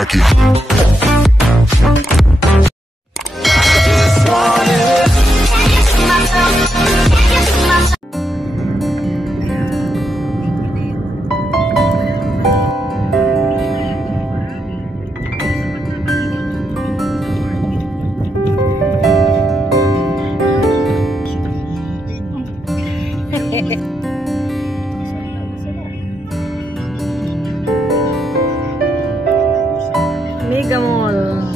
like it. Mega Mall.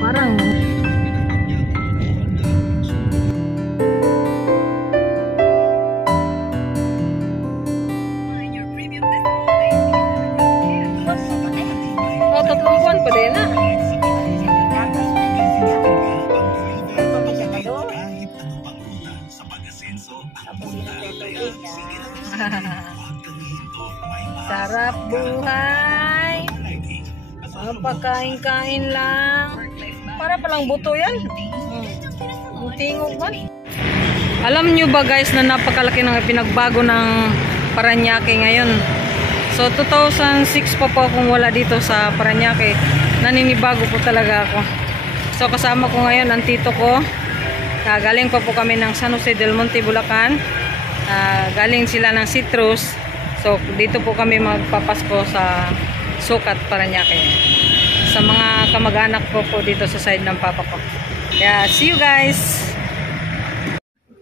Parang tatlong buwan pa din ah. Sarap buhay. Pagkain-kain lang. Para palang buto yan. Tingog man. Alam nyo ba guys na napakalaki ng pinagbago ng Parañaque ngayon. So 2006 pa po akong wala dito sa Parañaque. Naninibago po talaga ako. So kasama ko ngayon ang tito ko. Galing pa po kami ng San Jose del Monte, Bulacan. Galing sila ng Citrus. So dito po kami magpapasko sa Sucat, Parañaque. Sa mga kamag-anak ko po dito sa side ng papa ko. Yeah, see you guys!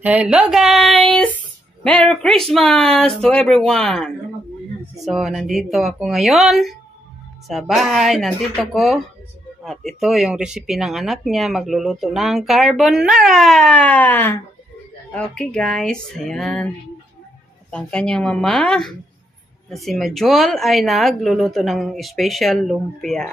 Hello guys! Merry Christmas to everyone! So nandito ako ngayon sa bahay. Nandito ko. At ito yung recipe ng anak niya. Magluluto ng carbonara! Okay guys, ayan. At ang kanyang mama na si Majol ay nagluluto ng special lumpia.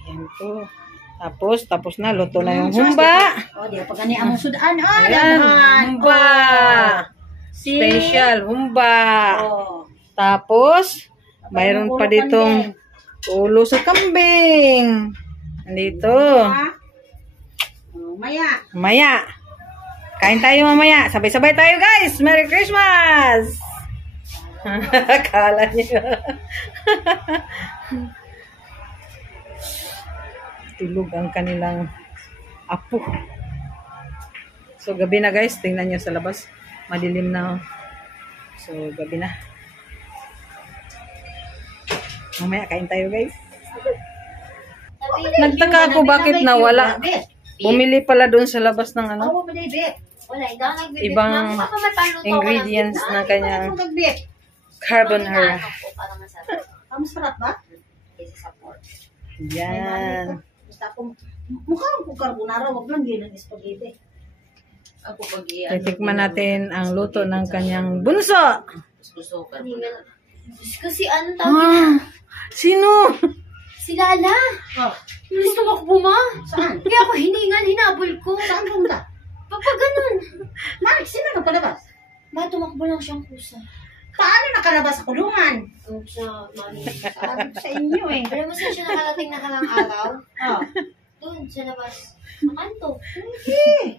Ayan po. Tapos na, luto na yung humba. O, di pa gani among sudan. Ayan, humba. Special humba. Tapos, mayroon pa ditong ulo sa kambing. Nandito. Maya. Kain tayo mamaya. Sabay-sabay tayo guys. Merry Christmas! Kala niyo. Tulog ang kanilang apo. So gabi na guys. Tingnan nyo sa labas. Madilim na. So gabi na. Mamaya kain tayo guys. Nagtaka ako bakit nawala. Bumili pala doon sa labas ng ano. Ibang ingredients ng kanyang carbonara. Masarap ba? Yan. Mukhang po carbonara, wag lang yun ang spaghetti. Titikman natin ang luto ng kanyang bunso. Kasi ano tawag? Sino? Si Lala. Gusto mo ko ma? Saan? Kaya ako hiningan, hinabol ko. Saan punta? Papa ganun. Mark, sino nagpalabas? Tumakbo lang siyang kusa. Paano nakalabas sa kulungan? Sa mami. Sabi ko sa inyo eh. Alam mo saan siya nakalating na kalang araw? Doon, sa labas. Makanto. Hindi.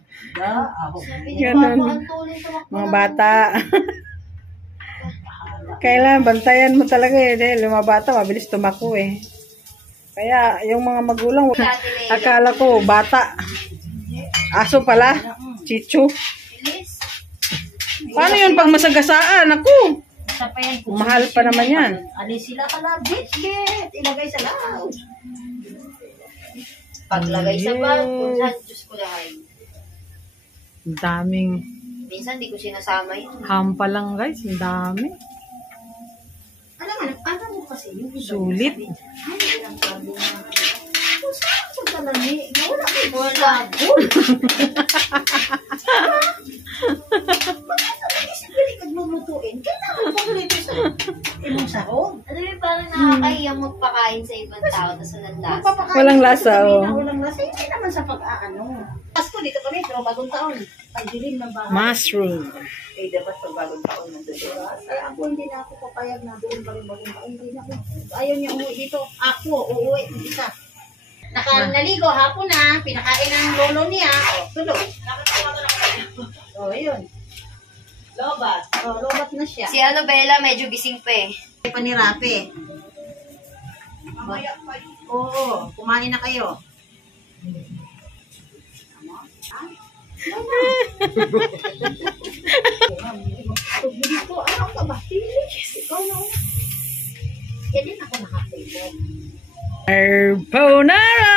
Sabi niya, Ganun. makanto ulit tumakbo. Mga bata. Kailan bantayan mo talaga eh. Dahil yung mga bata mabilis tumakbo eh. Kaya yung mga magulang, akala ko bata. Aso pala. Chicho. Bilis. Paano yun pag masagasaan? Ako. Isa pa yan. Mahal pa naman yan. Alis sila ka na, bitch. Ilagay sa laos. Paglagay sa bag, minsan, Diyos ko lahay. Ang daming Minsan, di ko sinasama yun. hampa lang guys. Ang dami. Ano mo kasi yung iba Sulit. yung sabi, ay, ang carbonara. Kung saan sa talani, wala kayo Wala. Lulutuin, kailangan paborito sa imong sahog. Alam mo, parang nakakahiyang magpakain sa ibang tao tapos walang lasa. Magpapakain Walang ka lasa, sa oh. Walang lasa, hindi naman sa pag-aano. Pasko dito kami, pero bagong taon. Ang dilim ng bahay. Mushroom. Eh, dapat pag bagong taon nandun, diba? Kaya ako, hindi na ako papayag na doon pa rin bagong taon. Hindi na ako. Ayaw niya umuwi dito. Ako, uuwi. Isa. Naligo, hapon na. Pinakain ng lolo niya. O, tulog. O, yun. Lobat. O, lobat na siya. Si ano, Bella, medyo gising pa eh. Panirape. Mamaya pa yun. Oo, kumain na kayo. Dito, ano ka ba? Ikaw na. Yan din ako nakapilo. Carbonara!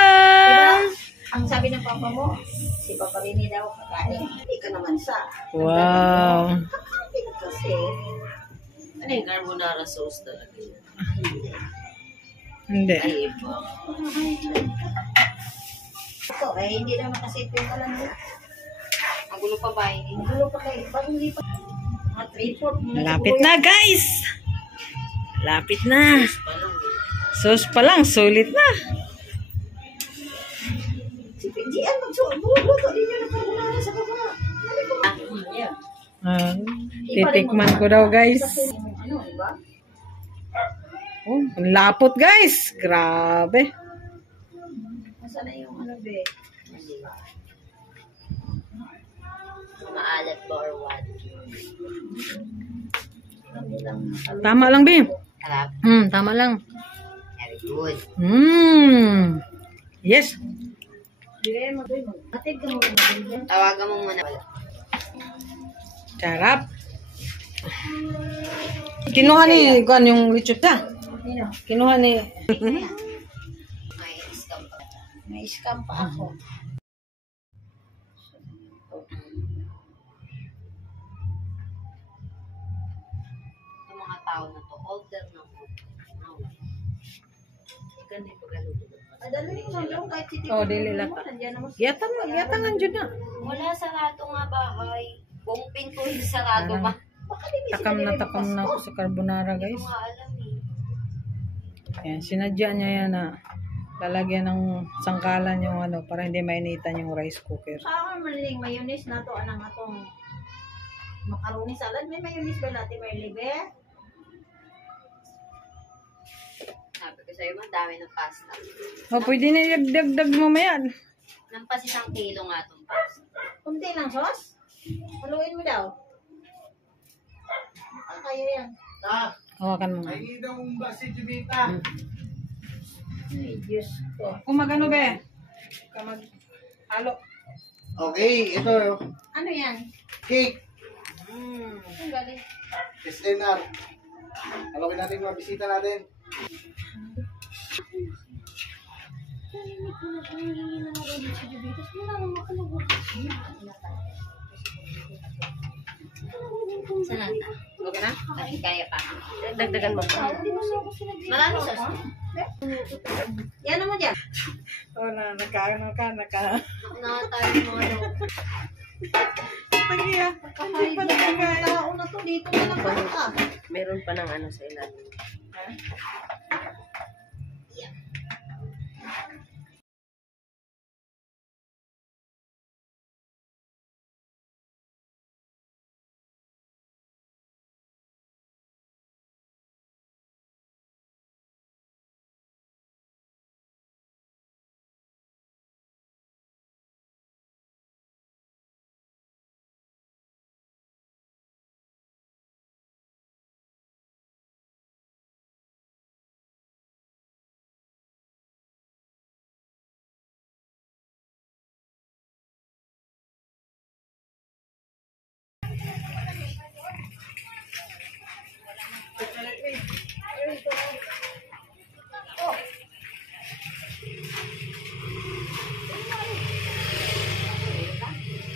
Ang sabi ng papa mo, si Papa Rini daw kakain. Hindi ka naman sa. Wow. Kakain kasi. Ano yung carbonara sauce talaga? Hindi. Ay, iba. Ito, eh, hindi naman kasi ito yung kalan. Magulo pa ba yun? Gulo pa kayo. Parang hindi pa. Mga 3-4. Lapit na guys! Lapit na. Sauce pa lang, sulit na. Si PGN magsubuto din yun ang carbonara sa baba. Sabi ko, yeah. Titikman ko daw guys. Ano, diba? Oh, ang lapot guys. Grabe. Nasaan na yung ano, be? Maalat ba or what? Tama lang, Bim. Harap. Tama lang. Very good. Yes. Be, matid ka mo. Tawagan mo muna. Sarap. Kinuha ni Juan yung lechon ta. Kinuha ni... May scam pa. May scam pa ako. Yung mga tao na to, order na po. Ganda yung pagkaluto. Adalo mo lang kahit si Tito. Oh, dili lata. Yatangan dyan na. Wala sarado nga bahay. Buong pinto yung sarado ba? Baka din Takam na ako sa carbonara Hindi guys. ko nga alam eh. Yan, sinadya niya yan na lalagyan ng sangkalan yung ano para hindi mainitan yung rice cooker. Sa akin maliling mayonnaise na to. Anong atong macaroni salad. May mayonnaise ba natin may libe? Sabi ko sa'yo, madami ng pasta. Oh, pwede na dagdag mo mayan. Nampas 1 kilo nga itong pasta. Kunti lang sauce. Haluin mo daw. Kaya yan. Hawakan mo nga. Ay, daw ba si Jubita? Ay, Diyos ko. Kung magano be? Kamag halo. Okay, ito. Ano yan? Cake. Ang galing. SNR. Alawin natin yung mga bisita natin. Sana na. Okay na? Kasi kaya pa. Dagdagan mo pa. Marami sauce. Yan mo dyan. Oh, naka. Na tayo mga daw. Tagiya. Hindi pa nagkakain. Tao na to. Dito na lang ka. Meron pa ng ano sa ilalim.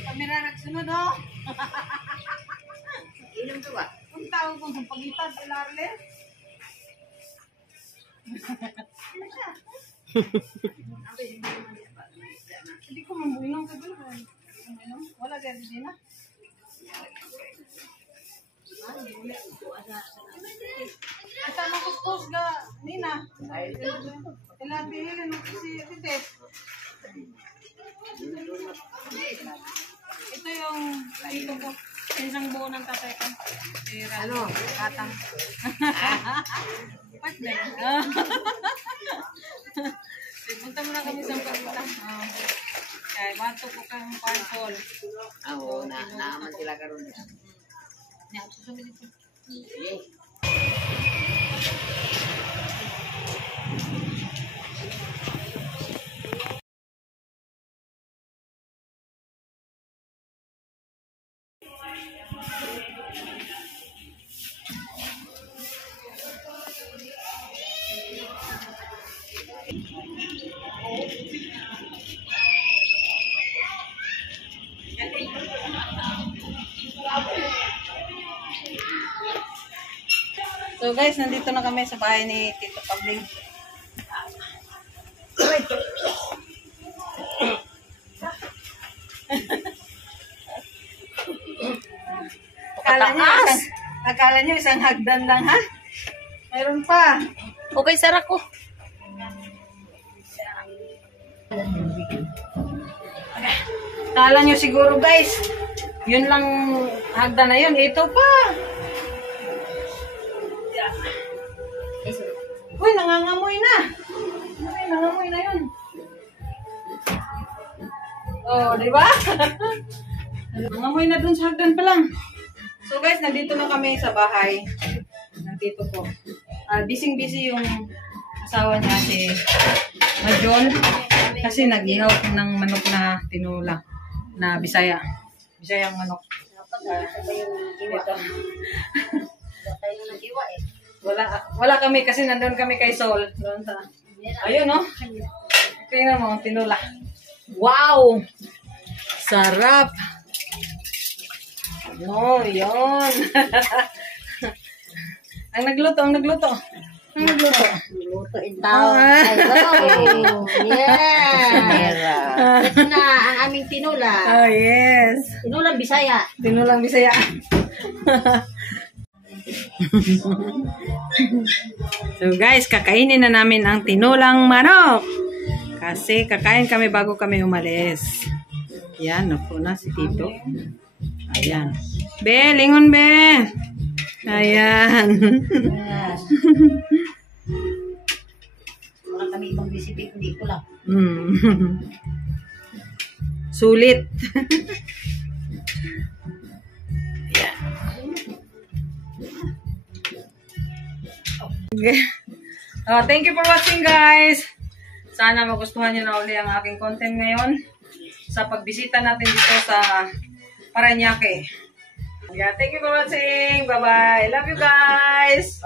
Kamera nagsunod oh. Inom to ba? Ang tao kong sa pagitan, Larle. Hindi ko mabuinong ka ba? Wala dyan din na. Asa na kuskus ga, Nina? Ilan din yun, si Tites. Ito yung ito ko. Isang buo ng tatay ko. Ano? Katang. What the? Punta muna kami sa pagpunta. Kaya bato ko kang pansol. Oo, naaman sila karon. Niya, susumili ko. So guys, nandito na kami sa bahay ni Tito Pabling. Akala nyo isang hagdan lang, ha? Mayroon pa. Okay, Sarah ko. Akala nyo siguro guys, yun lang hagdan na yun. Ito pa. Uy, nangangamoy na. Uy, nangangamoy na yun. Oh, di ba? Nangangamoy na dun sa hagdan pa lang. So guys, nandito na kami sa bahay ng tito ko. Busy-busy yung asawa niya si John kasi nag-ihaw ng manok na tinula na Bisaya. Bisayang manok. Ito. Wala kami kasi nandun kami kay Sol. Doon sa, ayun, no? Tingnan mo, tinula. Wow! Sarap! No, yun. Ang nagluto. Luto in town. Hello. Yeah. Ito na ang aming tinula. Oh, yes. Tinulang Bisaya. Tinulang Bisaya. So guys, kakainin na namin ang tinulang manok. Kasi kakain kami bago kami umalis. Yan, napo na si Tito. Ayan. Be, lingon be. Ayan. Wala kami ibang recipe kundi ito lang. Sulit. Okay. Thank you for watching guys. Sana magustuhan nyo na uli ang aking content ngayon sa pagbisita natin dito sa Parañaque. Yeah, thank you for watching. Bye-bye. Love you guys.